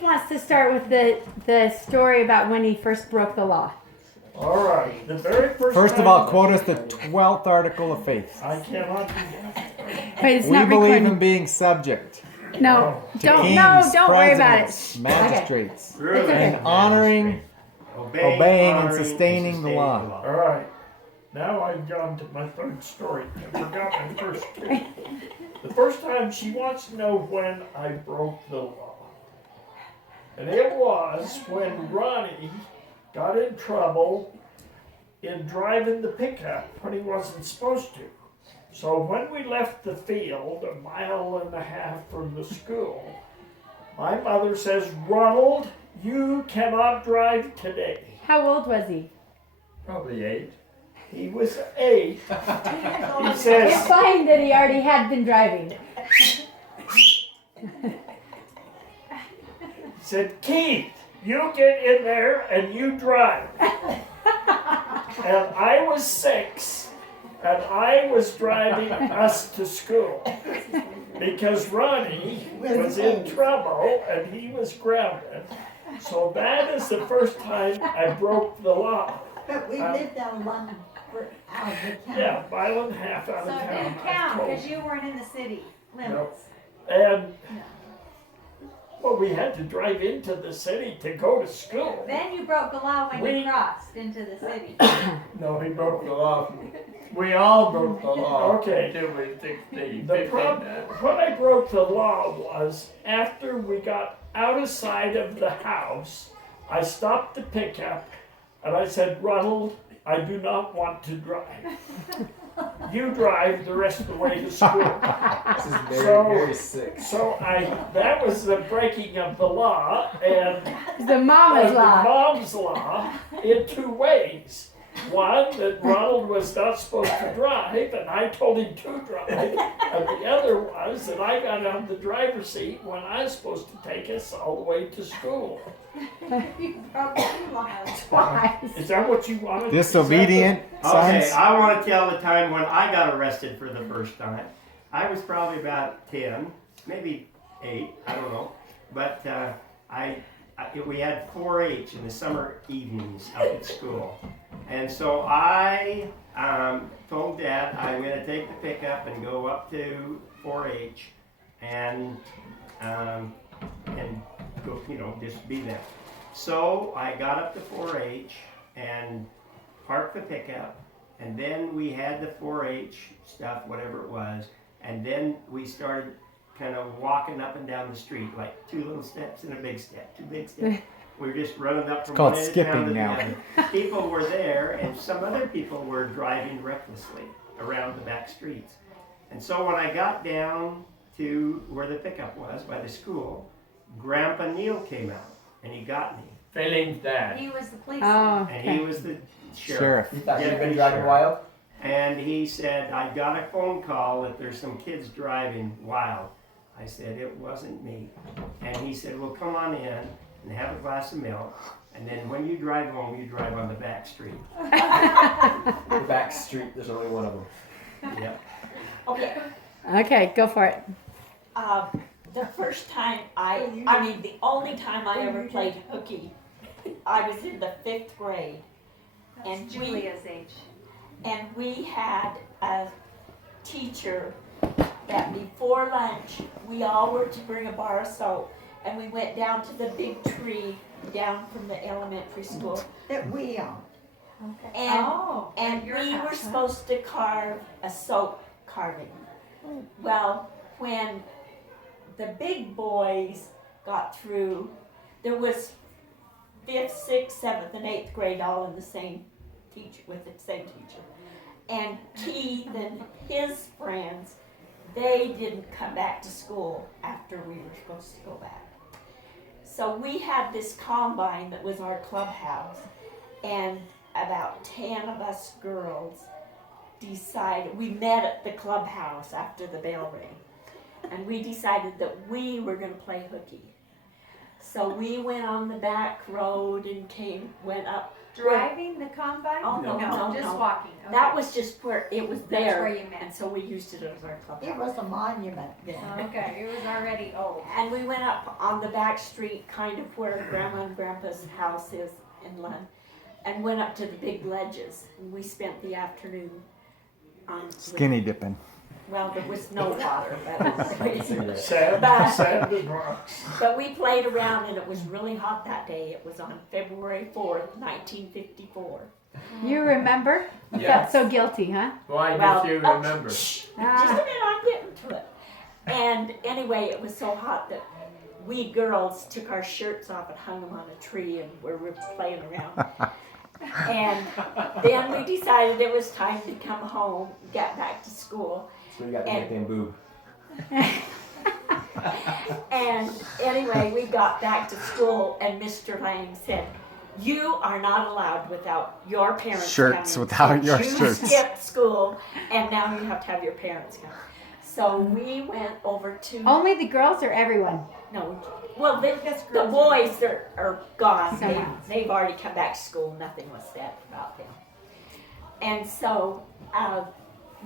wants to start with the story about when he first broke the law. All right, the very First of all, quote us the 12th article of faith. I cannot do that. Wait, it's We not believe recording. in being subject No, to don't. kings, No, don't worry about presidents, it. magistrates, It's okay. and honoring, obeying, and honoring, sustaining the law. All right, now I've gone to my third story. I forgot my first story. The first time she wants to know when I broke the law. And it was when Ronnie got in trouble in driving the pickup when he wasn't supposed to. So when we left the field 1.5 miles from the school, my mother says, "Ronald, you cannot drive today." How old was he? Probably 8. He was 8. He It's says, fine that he already had been driving. he said, "Keith, you get in there and you drive." And I was 6, and I was driving us to school because Ronnie was in trouble and he was grounded. So that is the first time I broke the law. But we lived on one out of the county. Yeah, 1.5 miles out of So it town. didn't count because you weren't in the city limits. And well, we had to drive into the city to go to school. Then you broke the law when We- you crossed into the city. No, he broke the law. We all broke the law. Okay. Until we 16, The 15. problem, when I broke the law was after we got out of sight of the house, I stopped the pickup and I said, "Ronald, I do not want to drive. You drive the rest of the way to school." This is very, So- very sick. So that was the breaking of the law, and The mama's the law. mom's law in 2 ways. One, that Ronald was not supposed to drive, and I told him to drive. And the other was that I got on the driver's seat when I was supposed to take us all the way to school. You broke two laws. Twice. Is that what you wanted? Disobedient Okay, sons. I want to tell the time when I got arrested for the first time. I was probably about 10, maybe 8, I don't know. But we had 4-H in the summer evenings up at school. And so I told Dad I'm going to take the pickup and go up to 4-H and go, just be there. So I got up to 4-H and parked the pickup, and then we had the 4-H stuff, whatever it was, and then we started kind of walking up and down the street, like 2 little steps and a big step, 2 big steps. We were just running up from called one end of skipping town to the now. other. People were there, and some other people were driving recklessly around the back streets. And so when I got down to where the pickup was by the school, Grandpa Neil came out, and he got me. Feelings dad. He was the policeman. Oh, And he okay. was the Sheriff. You thought you'd Yeah, been driving sure. wild? And he said, "I got a phone call that there's some kids driving wild." I said, "It wasn't me." And he said, "Well, come on in and have a glass of milk. And then when you drive home, you drive on the back street." The back street, there's only one of them. Yep. Okay, Okay, go for it. the first time the only time I ever played hooky, I was in the 5th grade. And That's Julia's age. And we had a teacher that before lunch, we all were to bring a bar of soap. And we went down to the big tree down from the elementary school. That we own. And your we house, were huh? supposed to carve a soap carving. Well, when the big boys got through, there was 5th, 6th, 7th, and 8th grade all in the same teacher, with the same teacher. And Keith and his friends, they didn't come back to school after we were supposed to go back. So we had this combine that was our clubhouse, and about 10 of us girls decided, we met at the clubhouse after the bell rang, and we decided that we were going to play hooky. So we went on the back road and went up Driving the combine? Oh, no, just no. walking. Okay. That was just where it was That's there, where you met. and so we used it as our It clubhouse. was a monument then. Okay, it was already old. And we went up on the back street, kind of where Grandma and Grandpa's house is in Lund, and went up to the big ledges. And we spent the afternoon on Skinny dipping. Well, there was no water, but Sand and rocks. but we played around, and it was really hot that day. It was on February 4th, 1954. You remember? You Yes. felt so guilty, huh? Why Well, did you oh, remember? shh, Ah. just a minute, I'm getting to it. And anyway, it was so hot that we girls took our shirts off and hung them on a tree, and we were playing around. And then we decided it was time to come home, get back to school. So we got the And- nickname Boob. And anyway, we got back to school, and Mr. Lang said, "You are not allowed without your parents Shirts, coming. without So your you shirts." skipped school, and now you have to have your parents come." So we went over to Only the girls or everyone? no, well the girls boys are gone. Somewhere. They've already come back to school. Nothing was said about them. And so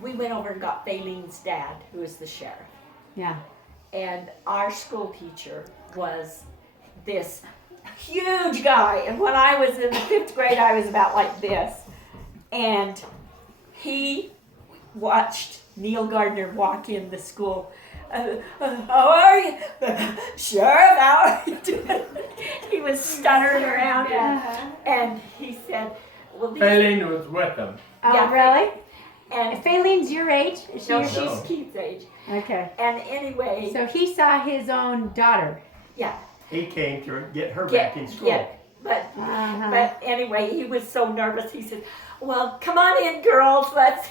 we went over and got Baileen's dad, who is the sheriff. Yeah. And our school teacher was this huge guy. And when I was in the 5th grade, I was about like this. And he watched Neil Gardner walk in the school. How are you? Sheriff, how are you doing? He was stuttering around. And he said, well, these... Eileen was with them. Oh, Yeah. really? And Fayleen's your age? Is she no, your she's No. Keith's age. Okay. And anyway, So he saw his own daughter. yeah. He came to get her back in school. Yeah, but Uh-huh. But anyway, he was so nervous. He said, "Well, come on in, girls. Let's."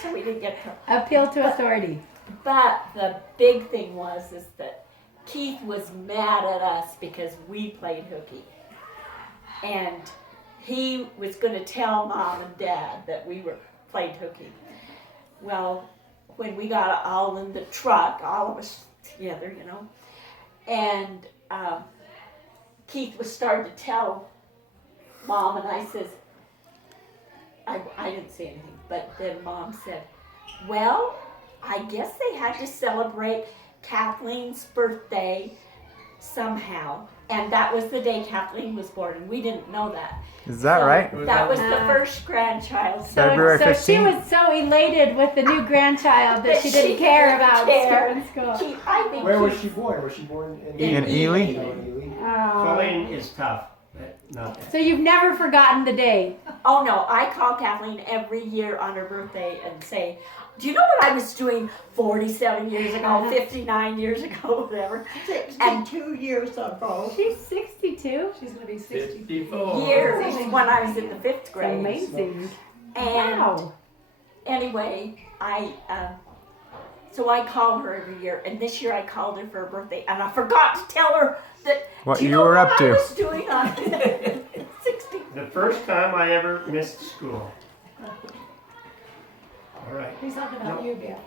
So we didn't get her. Appeal to authority. But the big thing is that Keith was mad at us because we played hooky, and he was going to tell Mom and Dad that we played hooky. Well, when we got all in the truck, all of us together, and Keith was starting to tell Mom, and I says, I didn't say anything, but then Mom said, well, I guess they had to celebrate Kathleen's birthday somehow, and that was the day Kathleen was born, and we didn't know that. Is that So right? That was the Ah. first grandchild. February So she 15th? was so elated with the new grandchild that she didn't care about skipping school. I think Where was Keith- she born? Was she born In Ely? Oh, in Ely. Oh. Colleen is tough. No. So you've never forgotten the day. Oh no, I call Kathleen every year on her birthday and say, do you know what I was doing 47 years ago, 59 years ago, whatever? 62 years ago. She's 62. She's gonna be 54. Years when I was in the 5th It's grade. amazing. And Wow. anyway, so I call her every year, and this year I called her for her birthday, and I forgot to tell her that What do you you know were what up I to. was doing on 60. The first time I ever missed school. All right. He's talking about you, Bill.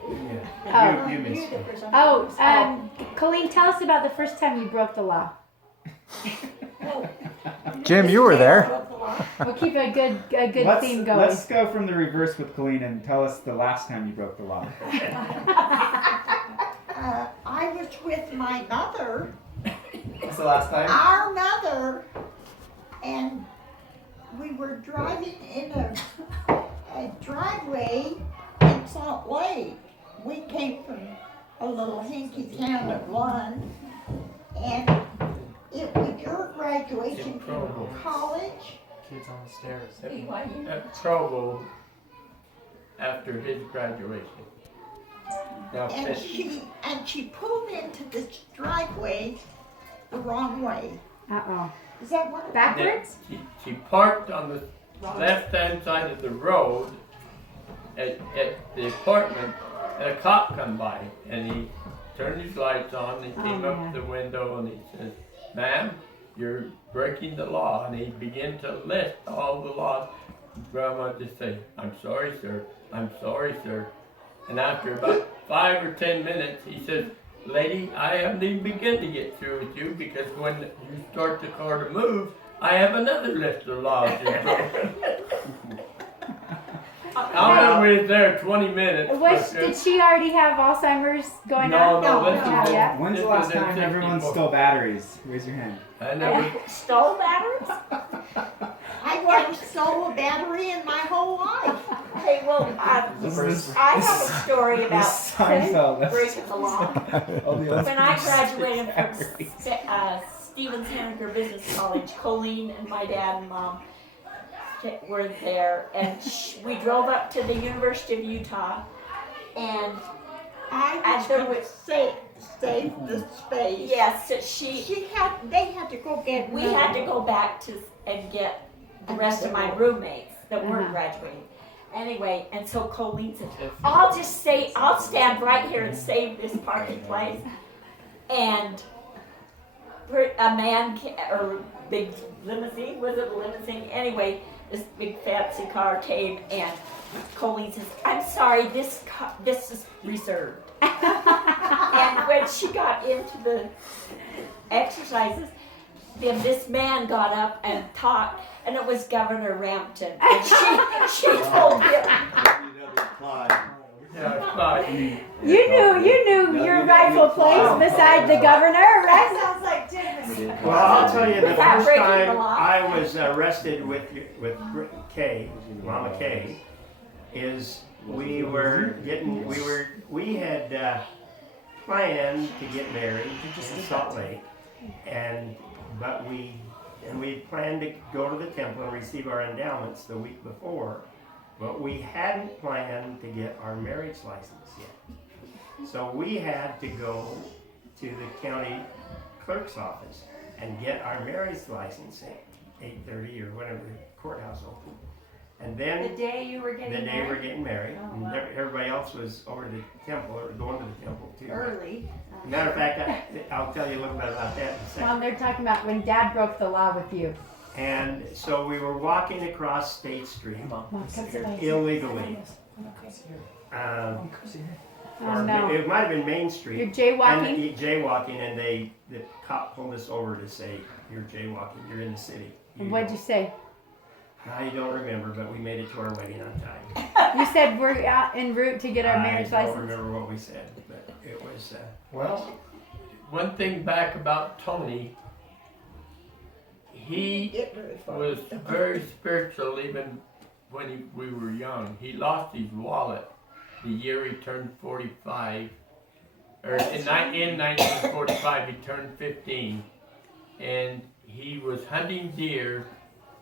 Yeah. You missed school. Colleen, tell us about the first time you broke the law. Jim, you were there. We'll keep a good theme going. Let's go from the reverse with Colleen and tell us the last time you broke the law. I was with my mother, What's the last time? our mother, and we were driving in a driveway in Salt Lake. We came from a little hinky town of Lund, and it was your graduation from college. Kids on the stairs. Had trouble after his graduation. No, And she pulled into this driveway the wrong way. Uh-oh. Is that what? Backwards? She parked on the left-hand side of the road at the apartment, and a cop come by, and he turned his lights on, and he came Oh, up man. the window, and he says, "Ma'am, you're breaking the law," and he began to list all the laws. Grandma just said, "I'm sorry, sir. I'm sorry, sir." And after about 5 or 10 minutes, he says, "Lady, I haven't even begun to get through with you, because when you start the car to move, I have another list of laws you've broken. I'll be there 20 minutes. Did she already have Alzheimer's going on? No, this not is yet. When's the last time everyone stole batteries? Raise your hand. I never. Stole batteries? I never stole a battery in my whole life. Okay, well, This is I have a story about Seinfeld. breaking the law. All the old When I people graduated steal from batteries. Stevens Henniker Business College, Colleen and my dad and mom were there, and we drove up to the University of Utah, and I was there going to save the space. yes, They had to go get we had to go back and get the rest of my roommates that weren't graduating. Anyway, and so Colleen said, I'll stand right here and save this parking place. And a man, or big limousine, was it a limousine? Anyway, this big fancy car came, and Colleen says, I'm sorry, this is reserved. And when she got into the exercises, then this man got up and talked, and it was Governor Rampton. And she told him, You knew your rightful place beside the governor, right? Sounds like Jim. Well, I'll tell you, the Without first breaking the time law. I was arrested with Kay, Mama Kay, is we had planned to get married in Salt Lake, but we planned to go to the temple and receive our endowments the week before, but we hadn't planned to get our marriage license yet. So we had to go to the county clerk's office and get our marriage license at 8:30 or whatever the courthouse opened. And then The day you were getting married? we're getting married, Oh, and wow. everybody else was over to the temple or going to the temple too. Early. Matter of fact, I'll tell you a little bit about that in a second. Well, they're talking about when Dad broke the law with you. And so we were walking across State Street Oh illegally. no. It might have been Main Street. You're jaywalking? And jaywalking, and the cop pulled us over to say, "You're jaywalking. You're in the city." What'd you say? I don't remember, but we made it to our wedding on time. You said we're out en route to get our marriage I license. don't remember what we said, but it was. Well, One thing back about Tony, he was very spiritual even when we were young. He lost his wallet the year he turned 45. Or in 1945 he turned 15. And he was hunting deer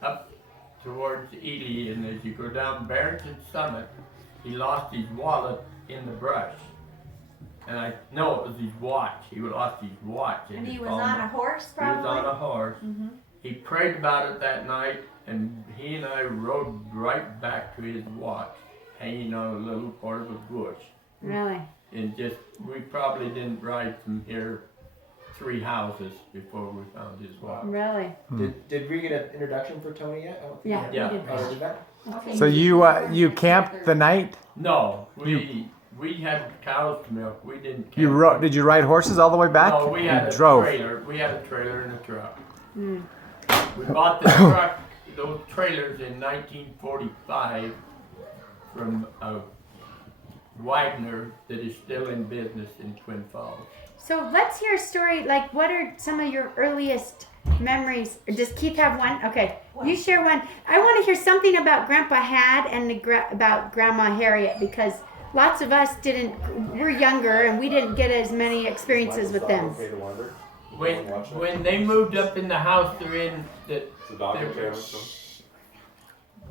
up towards Ely, and as you go down Barrington Summit, he lost his wallet in the brush. And I know it was his watch. He lost his watch. And he his was phone. on a horse, He was probably? on a horse. Mm-hmm. He prayed about it that night, and he and I rode right back to his watch, hanging on a little part of a bush. Really? And we probably didn't ride from here 3 houses before we found his watch. Really? Did we get an introduction for Tony yet? I don't think Yeah. we Yeah. did. Oh, did that? okay. So you camped the night? No, we had cows to milk. We didn't. You camp. did you ride horses all the way back? No, we had You a drove. trailer. We had a trailer and a truck. Mm. We bought the truck, those trailers in 1945 from a Wagner that is still in business in Twin Falls. So let's hear a story. Like, what are some of your earliest memories? Or does Keith have one? Okay, you share one. I want to hear something about Grandpa Had and about Grandma Harriet, because lots of us we're younger and we didn't get as many experiences with them. When they moved up in the house they're in,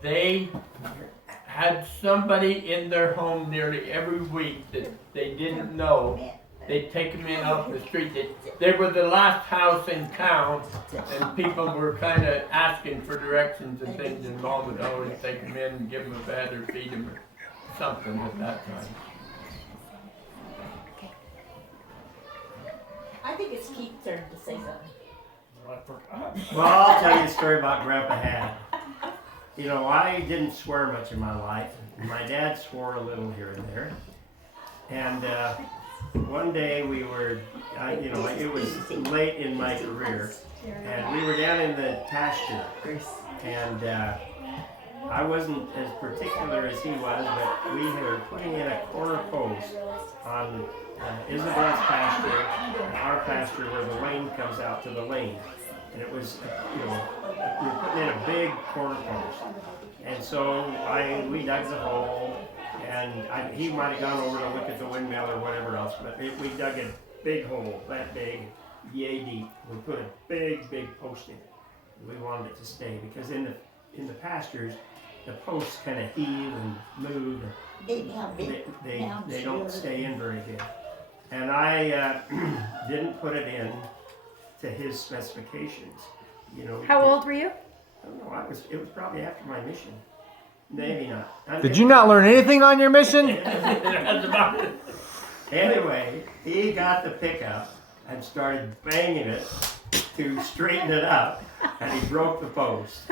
they had somebody in their home nearly every week that they didn't know. They'd take them in off the street. They were the last house in town, and people were kind of asking for directions and things, and Mom would always take them in and give them a bed or feed them or something at that time. I think it's Keith's turn to say something. I forgot. Well, I'll tell you a story about Grandpa Had. You know, I didn't swear much in my life. My dad swore a little here and there. And one day we were, it was late in my career, and we were down in the pasture, and I wasn't as particular as he was, but we were putting in a corner post on Isabel's pasture and our pasture where the lane comes out to the lane. And it was, we were putting in a big corner post. And so we dug the hole, and he might have gone over to look at the windmill or whatever else, but we dug a big hole, that big, yay deep. We put a big, big post in it. We wanted it to stay because in the pastures, the posts kind of heave and move. They don't stay in very good. And I didn't put it in to his specifications. How old were you? I don't know. It was probably after my mission. Maybe not. Did you not learn anything on your mission? Anyway, he got the pickup and started banging it to straighten it up, and he broke the post.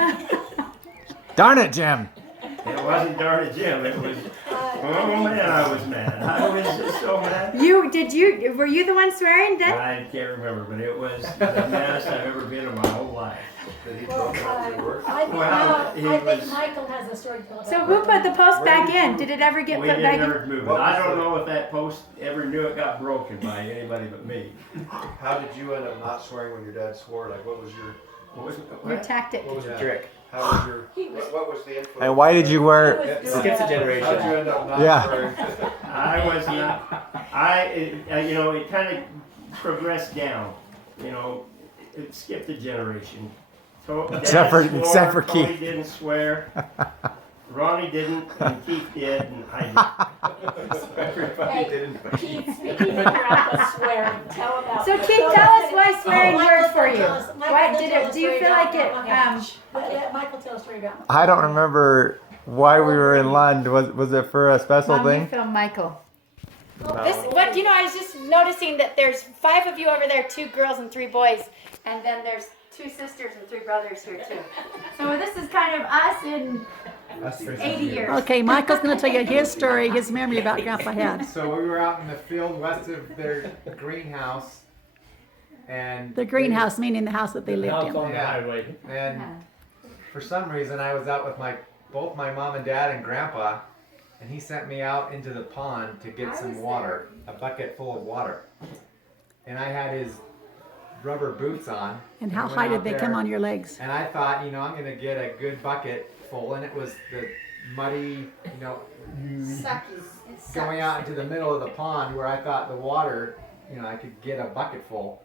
Darn it, Jim. It wasn't darn it, Jim. It was. Oh man, I was mad. I was just so mad. Were you the one swearing then? I can't remember, but it was the maddest I've ever been in my whole life. Did he broke it after work? I think Michael has a story to tell about So who put the post back in? Did it ever get We put didn't back in? ever move it. I don't know if that post ever knew it got broken by anybody but me. How did you end up not swearing when your dad swore? Like, what was your Your tactic. what was Your trick. How was your what was the influence? And why did you wear? Skips a generation. How'd you end up not Yeah. swearing? I was not. It kind of progressed down. It skipped a generation. Except for Tony Keith. didn't swear. Ronnie didn't, and Keith did, and I Everybody didn't. Keith, speaking of grandpa swearing, tell about. So Keith, tell us why swearing Michael, worked for you. tell us- Michael, Why tell did us it? a Do you story feel about like it? Let Michael tell a story about. I don't remember why we were in Lund. Was it for a special Mom, you thing? film Michael. I was just noticing that there's 5 of you over there, 2 girls and 3 boys, and then there's 2 sisters and 3 brothers here too. So this is kind of us in 80 years. Okay, Michael's going to tell you his story, his memory about Grandpa had. So we were out in the field west of their greenhouse, and The greenhouse, meaning the house that they lived House in. on the Yeah. highway. And for some reason, I was out with both my mom and dad and grandpa, and he sent me out into the pond to get some water, a bucket full of water. And I had his rubber boots on. And how went high did out they there, come on your legs? And I thought, I'm going to get a good bucket full, and it was the muddy, going out into the middle of the pond where I thought the water, I could get a bucket full.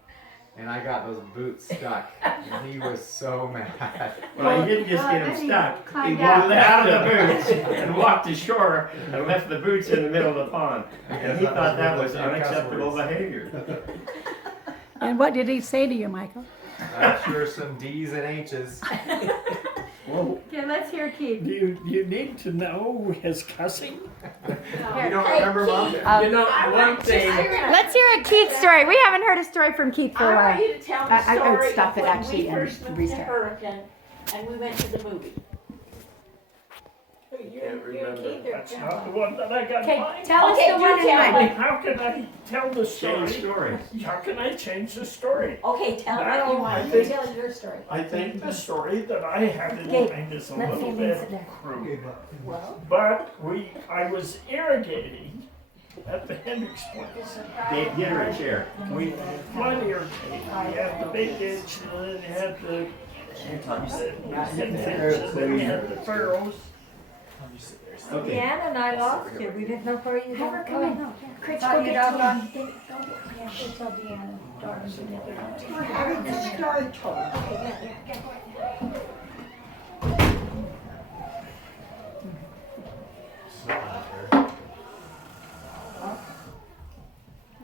And I got those boots stuck, and he was so mad. Well, he didn't just get him stuck. He climbed walked out of the boots and walked ashore and left the boots in the middle of the pond. And he thought that was unacceptable behavior. And what did he say to you, Michael? I'm sure some D's and H's. Well, Okay, let's hear Keith. do you need to know his cussing? You don't remember, Mom? One thing. Let's hear a Keith story. We haven't heard a story from Keith for a I want while. you to tell the I would story stop of it when actually we and first moved to restart. Hurricane and we went to the movie. Can't remember. That's not the one that I got Okay, mine. tell us Okay, the you one in tell mind. me. How can I tell the Same story? story. How can I change the story? Okay, tell me what Now, you I want. think- Tell your story. I think the story that I have in Okay, mind is a let little Fabian bit sit there. crude. Well, But I was irrigating at the Hendricks place. Dave, get her a chair. We flood irrigating. We had the big ditch, and then you had the Hendricks, and then you had the furrows. Okay. Deanna and I lost you. We didn't know where you Have her were come in. going. Critch, Thought go you'd get all to gone. him. Tell Deanna, darling, she never got to. We're having the story told.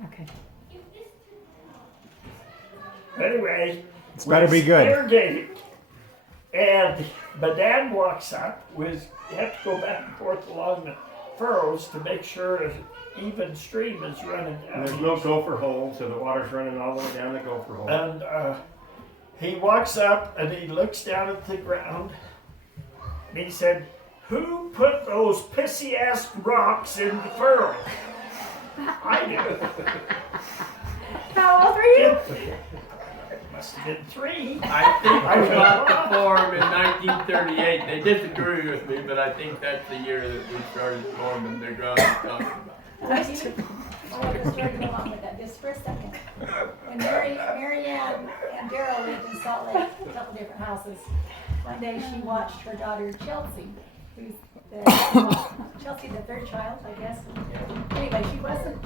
Okay. Anyway. It's better be good. Irrigating. And my dad walks up you have to go back and forth along the furrows to make sure an even stream is running down. And there's no gopher hole, so the water's running all the way down the gopher hole. And he walks up and he looks down at the ground and he said, "Who put those pissy ass rocks in the furrow?" I do. How old were you? Must have been 3. I think I got the form in 1938. They disagree with me, but I think that's the year that we started forming the ground we're talking about. I have a story to go along with that, just for a second. When Mary Ann and Daryl lived in Salt Lake, a couple different houses, one day she watched her daughter Chelsea, who's Chelsea, the third child, I guess. Anyway,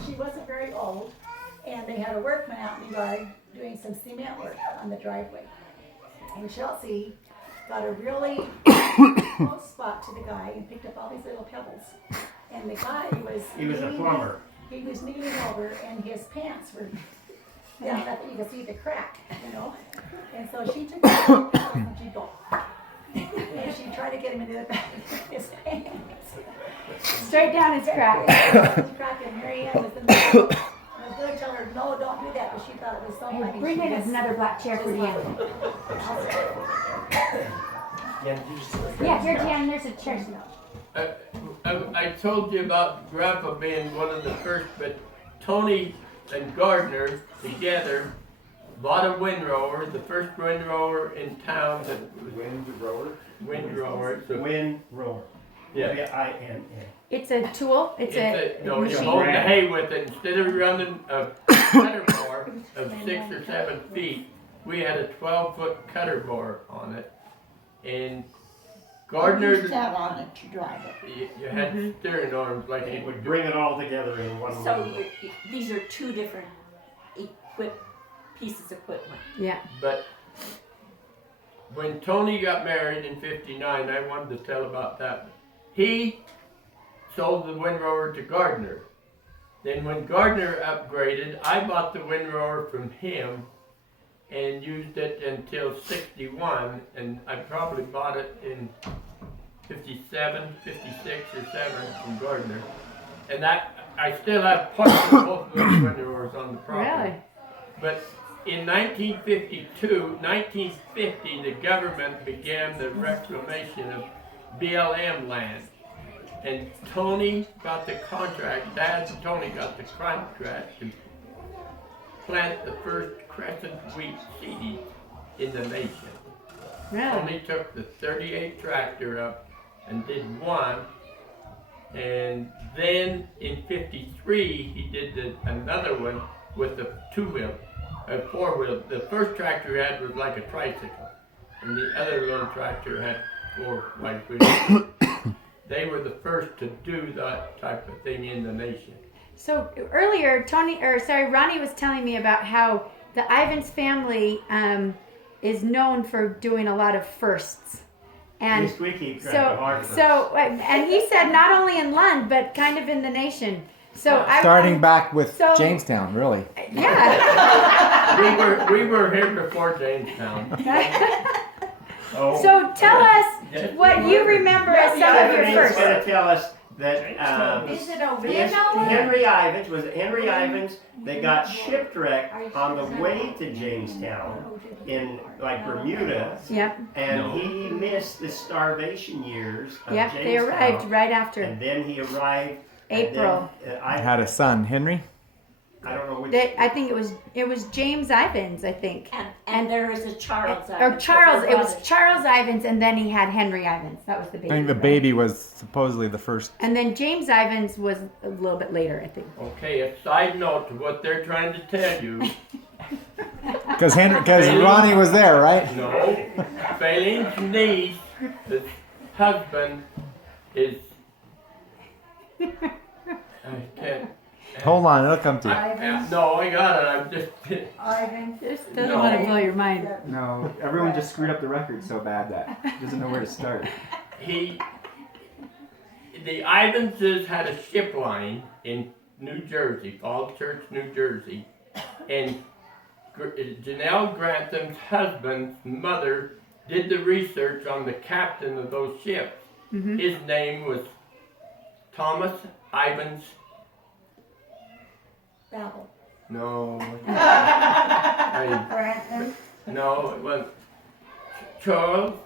she wasn't very old, and they had a workman out in the yard doing some cement work on the driveway. And Chelsea got a really close spot to the guy and picked up all these little pebbles. And the guy was He was a plumber. He was kneeling over, and his pants were down enough that you could see the crack, you know. And so she took the pebbles and she'd go, and she tried to get him into the back of his pants. Straight down his crack. His crack, and Mary Ann was in the middle. I was going to tell her, no, don't do that, but she thought it was so funny. Bring She in just- another black chair for Deanne. Yeah, you just Yeah, here, Deanne, there's a chair. I told you about Grandpa being one of the first, but Tony and Gardner together bought a windrower, the first windrower in town. That was Windrower. windrower. So, Windrower. yeah. W-I-N-N. It's a tool. It's a No, you machine. hold the hay with it. Instead of running a cutter bore of 6 or 7 feet, we had a 12-foot cutter bore on it. And Gardner, You sat on it to drive it. you had steering arms like It it would would bring it all together in one So window. these are two different pieces of equipment. Yeah. But when Tony got married in '59, I wanted to tell about that. He sold the windrower to Gardner. Then when Gardner upgraded, I bought the windrower from him and used it until '61, and I probably bought it in '57, '56 or '7 from Gardner. And that I still have parts of both of those windrowers on the property. Really? But in 1950, the government began the reclamation of BLM land. And Tony got the contract, Dad and Tony got the contract to plant the first crescent wheat seed in the nation. Really? Tony took the 38 tractor up and did one. And then in '53, he did another one with a 2-wheel. A 4-wheel. The first tractor he had was like a tricycle, and the other little tractor had 4 wide wheels. They were the first to do that type of thing in the nation. So earlier, Ronnie was telling me about how the Ivins family is known for doing a lot of firsts. And Yes, we keep track of our first. and he said not only in Lund, but kind of in the nation. So Starting back with So- Jamestown, really. Yeah. We were here before Jamestown. Oh. So tell us Yes, what we you were. remember as some of your Ivins firsts. going to tell us that Is it a yes, window? Henry Ivins, they got shipwrecked on the way to Jamestown in like Bermuda, Yep. and he missed the starvation years of Yep. Jamestown. They arrived right after. And then he arrived. and April. then, I had a son, Henry. I don't know which. I think it was James Ivins, I think. And there is a Charles Or Ivins. Charles, it was brothers. Charles Ivins, and then he had Henry Ivins. That was the baby. I think the right? baby was supposedly the first. And then James Ivins was a little bit later, I think. Okay, a side note to what they're trying to tell you. Because Ronnie was there, right? No, Fayling's niece, his husband, is. I can't. Hold on, it'll come to you. No, I got it. I'm just. Ivan. This doesn't No. want to blow your mind. No, everyone just screwed up the record so bad that doesn't know where to start. The Ivinses had a ship line in New Jersey, Falls Church, New Jersey, and Janelle Grantham's husband's mother did the research on the captain of those ships. Mm-hmm. His name was Thomas Ivins. Babel. No. Brandon. No, it was Charles.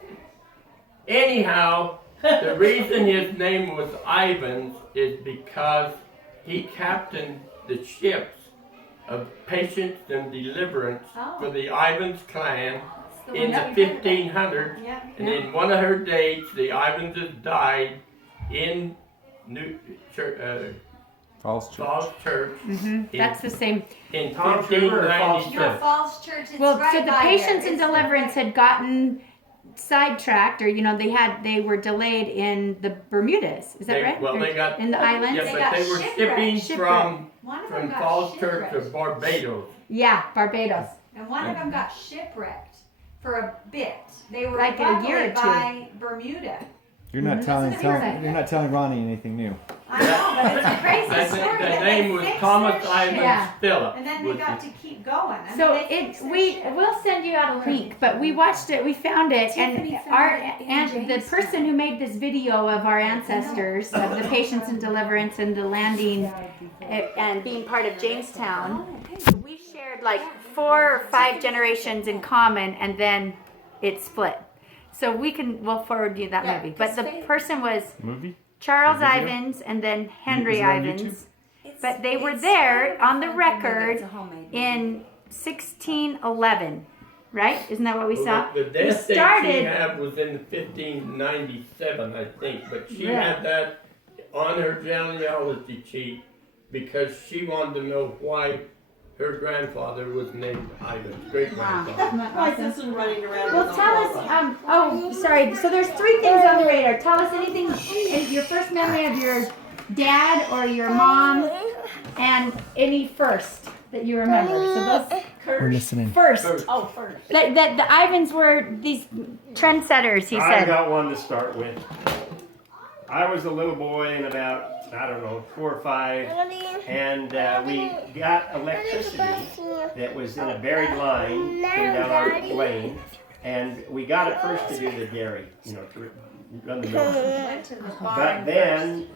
Anyhow, the reason his name was Ivins is because he captained the ships of patience and deliverance for the Ivins clan in the 1500s. And in one of her dates, the Ivinses died in Falls Church. Falls Church. That's the same. In Tom's River or Falls 1597. Church? Falls Church is Well, right so the by Patience there. and Deliverance had gotten sidetracked, or they were delayed in the Bermudas. Is that right? Well, Or they got in the islands. Yeah, They but got they were shipping shipwrecked. One of them from got Falls Church to shipwrecked. Barbados. Yeah, Barbados. And one of them got shipwrecked for a bit. They were Like in a year or buckled two. by Bermuda. You're not That's you're not telling Ronnie anything new. I know, but it's a crazy story. The that name they was fixed Thomas their Ivins ship, Yeah. Phillips. And then they was got his- to keep going. I mean, So they fixed their ship. we'll send you out a link, but we watched it, we found it, Tiffany and found our it in and the Jamestown. person who made this video of our ancestors, of the Patience and Deliverance and the landing and being part of Jamestown, we shared like 4 or 5 generations in common, and then it split. So we'll forward you that Yeah, movie. But the person was Movie? Charles The video? Ivins and then Henry Is it on Ivins. But they were there on the record in 1611, right? Isn't that what we saw? The We death date she started. had was in 1597, I think, but she Yeah. had that on her genealogy sheet because she wanted to know why her grandfather was named Ivins, great grandfather. Well, tell us. Oh, sorry. So there's 3 things on the radar. Tell us anything. Your first memory of your dad or your mom, and any first that you remember. So those We're listening. first. Oh, first. Like that, the Ivins were these trendsetters. He I said. got one to start with. I was a little boy in about, I don't know, 4 or 5, and we got electricity that was in a buried line came down our lane, and we got it first to do the dairy, to run the milk. Went to the barn But then,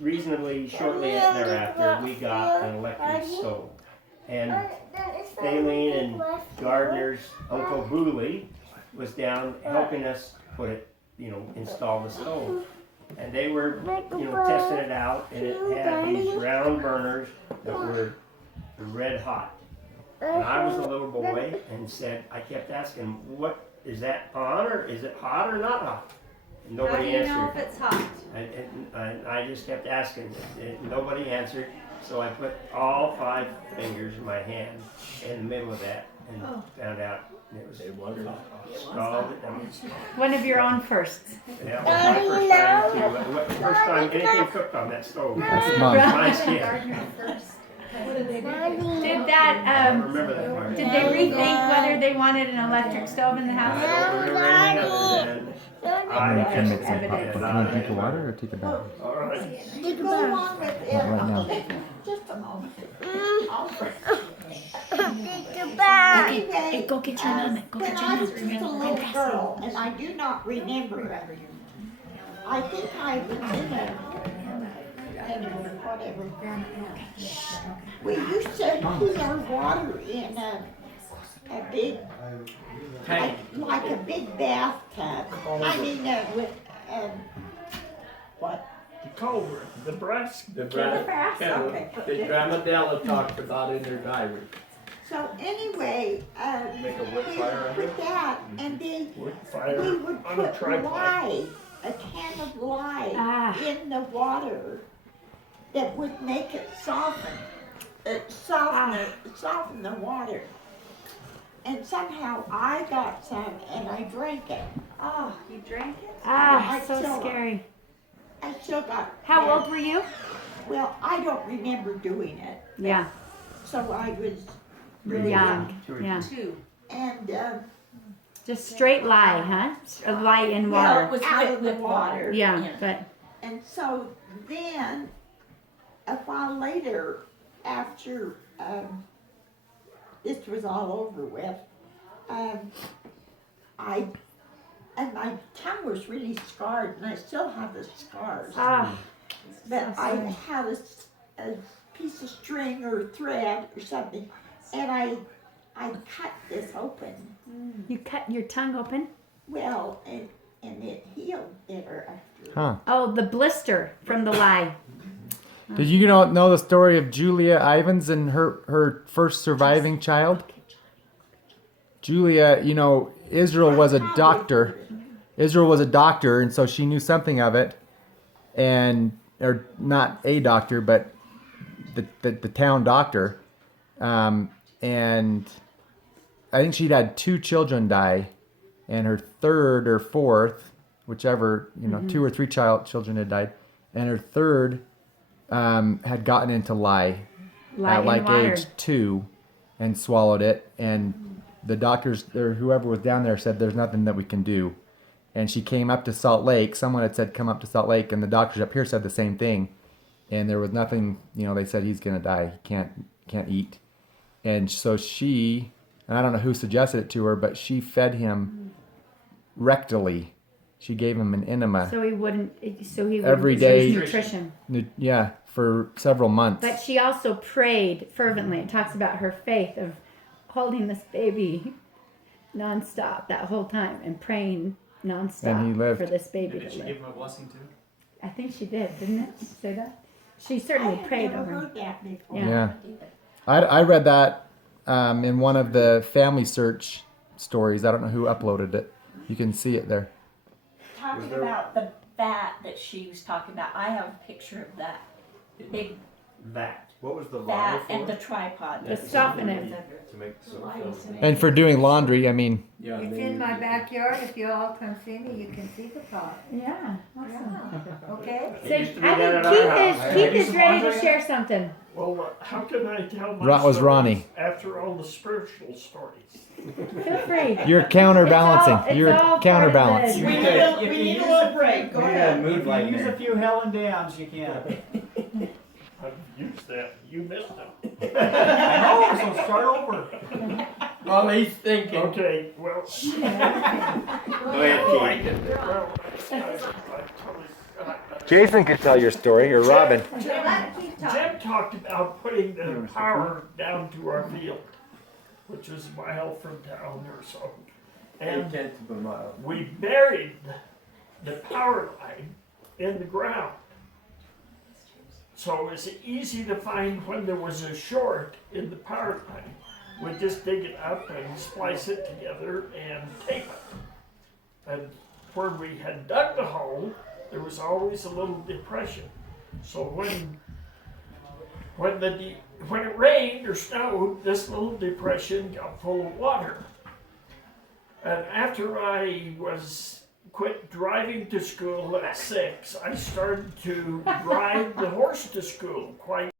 reasonably shortly thereafter, we got an electric stove. And Aileen and Gardner's Uncle Booley was down helping us put it, install the stove. And they were, testing it out, and it had these round burners that were red hot. And I was a little boy and I kept asking, what, is that on, or is it hot or not hot? And How do nobody you know answered. if it's hot? And I just kept asking, and nobody answered. So I put all 5 fingers in my hand in the middle of that and found out it was scalded. One of your own firsts. That was my first time too. First time anything cooked on that stove. Mom. My skin. Gardner first. What did they do? Did that? I remember that part. Did they rethink whether they wanted an electric stove in the I house? don't remember anything other than I can make some evidence. popcorn. You want to drink the water or take a bath? All right. To go on with it. Not right now. Just a moment. Hey, Anyway, go get your mama. Go when get your I was mama. just a little girl, and I do not remember it, I think I was in whatever. We used to heat our water in a big, Tank. like a big bathtub. I mean, with, what? The culvert, the brass. The brass kettle Okay. that Grandma Della talked about in her diary. So anyway, Make a wood we fire would put that, and then Wood we fire would on a put tripod. lye, a can of lye, Ah. in the water that would make it soften. Soften the water. And somehow I got some and I drank it. Oh, you drank it? Ah, I so still- scary. I still got. How old were you? Well, I don't remember doing it, Yeah, so I was really young. young. Yeah, 2. And just straight lye, huh? A lye in Well, it water. was Out with, of the with water. water. Yeah, but And so then, a while later, after this was all over with, my tongue was really scarred, and I still have the scars. ah, But I had a piece of string or thread or something, and I cut this open. you cut your tongue open. Well, and it healed better after. Huh. Oh, the blister from the lye. Did you know the story of Julia Ivins and her first surviving child? Julia, Israel was a doctor. Israel was a doctor, and so she knew something of it, or not a doctor, but the town doctor, and I think she'd had 2 children die, and her third or fourth, whichever, 2 or 3 children had died, and her third had gotten into lye at like age 2 and swallowed it, and the doctors or whoever was down there said there's nothing that we can do. And she came up to Salt Lake. Someone had said come up to Salt Lake, and the doctors up here said the same thing. And there was nothing, they said he's gonna die. He can't eat. And so she, and I don't know who suggested it to her, but she fed him rectally. She gave him an enema. So he wouldn't every day. Nutrition. Yeah, for several months. But she also prayed fervently. It talks about her faith of holding this baby nonstop that whole time and praying nonstop And he lived. for this baby Did to she live. give him a blessing too? I think she did, didn't it? Did she say that? She certainly I prayed had never over him. heard that before. Yeah. I read that in one of the Family Search stories. I don't know who uploaded it. You can see it there. Talking about the vat that she was talking about, I have a picture of that big That. What was the vat and the tripod. To soften it. To make the And for doing laundry, I mean, Yeah, It's in my backyard. If you all come see me, you can see the pot. Yeah. Awesome. Okay? It used to be I that at think our house. Keith is ready to share something. Well, how can I tell my Ron was stories Ronnie. after all the spiritual stories? Feel free. you're counterbalancing. It's You're all counterbalance. part We of need the- a, we need a little break. Go ahead. If you use a few hell and dams, you can. I've used that. You missed them. I know, so start over. While he's thinking. Okay, well. Go ahead, Keith. Well, I totally. Jason could tell your story, or Robin. Jim talked about putting the power down to our field, which is a mile from town or so. And 1/10 of a mile. we buried the power line in the ground. So it was easy to find when there was a short in the power line. We'd just dig it up and splice it together and tape it. And where we had dug the hole, there was always a little depression. So when it rained or snowed, this little depression got full of water. And after I quit driving to school at 6, I started to ride the horse to school quite